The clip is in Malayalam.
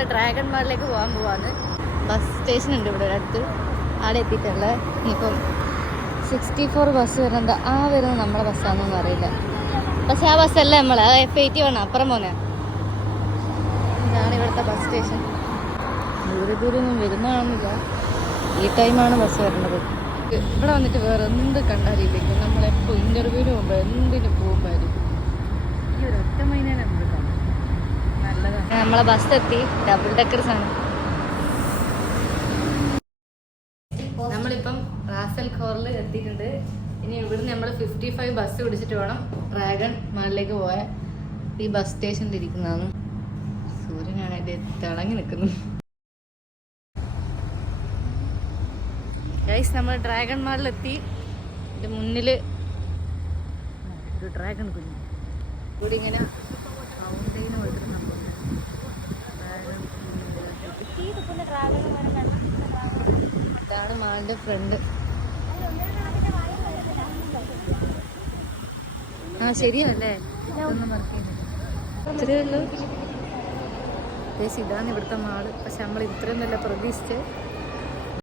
നമ്മൾ ഡ്രാഗൺ മാളിലേക്ക് പോകാൻ പോവാണ്. ബസ് സ്റ്റേഷൻ ഉണ്ട് ഇവിടെ അടുത്ത്, അവിടെ എത്തിയിട്ടുള്ളത്. ഇനിയിപ്പം 64 ബസ് വരുന്നത് വരുന്നത് നമ്മളെ ബസ്സാണെന്നൊന്നും അറിയില്ല. പക്ഷെ ആ ബസ്സല്ല നമ്മളെ F81 അപ്പുറം പോന്നെ. ഇതാണ് ഇവിടുത്തെ ബസ് സ്റ്റേഷൻ. ദൂരൊന്നും വരുന്നതാണെന്നില്ല, ഈ ടൈമാണ് ബസ് വരേണ്ടത്. ഇവിടെ വന്നിട്ട് വേറെ എന്ത് കണ്ടാലില്ലെങ്കിൽ നമ്മളെപ്പോൾ ഇൻ്റർവ്യൂവിന് പോകുമ്പോൾ എന്തിനു പോകുമ്പോഴായിരിക്കും ഈ ഒരു ഒറ്റ മൈനേനെ നമ്മൾ കാണും. നല്ലതാണ്. നമ്മളെ ബസ് എത്തി, ഡബിൾ ഡെക്കേഴ്സ് ആണ്. നമ്മളിപ്പം റാസൽ ഖോറിൽ എത്തിയിട്ടുണ്ട്. ഇനി ഇവിടുന്ന് നമ്മൾ 55 ബസ് പിടിച്ചിട്ട് വേണം ഡ്രാഗൺ മാളിലേക്ക് പോയാൽ. ഈ ബസ് സ്റ്റേഷനിൽ ഇരിക്കുന്നതാണ്. സൂര്യനാണ് അതിൻ്റെ തിളങ്ങി നിൽക്കുന്നത്. ഗൈസ്, നമ്മൾ ഡ്രാഗൺ മാളിലെത്തി. ഇതിൻ്റെ മുന്നിൽ ഒരു ഡ്രാഗൺ കുഞ്ഞ് ഇവിടെ ഇങ്ങനെ ഫൗണ്ടൈന് പോയിട്ട് ഇതാണ് മാളിൻ്റെ ഫ്രണ്ട്. ശരിയല്ലേ, ഇതൊന്നും വർക്ക് ചെയ്യുന്നില്ല. ഇത്രയേ ഉള്ളൂ. ഇതാണ് ഇവിടുത്തെ മാള്. പക്ഷെ നമ്മൾ ഇത്രയും നല്ല പ്രതീക്ഷിച്ച്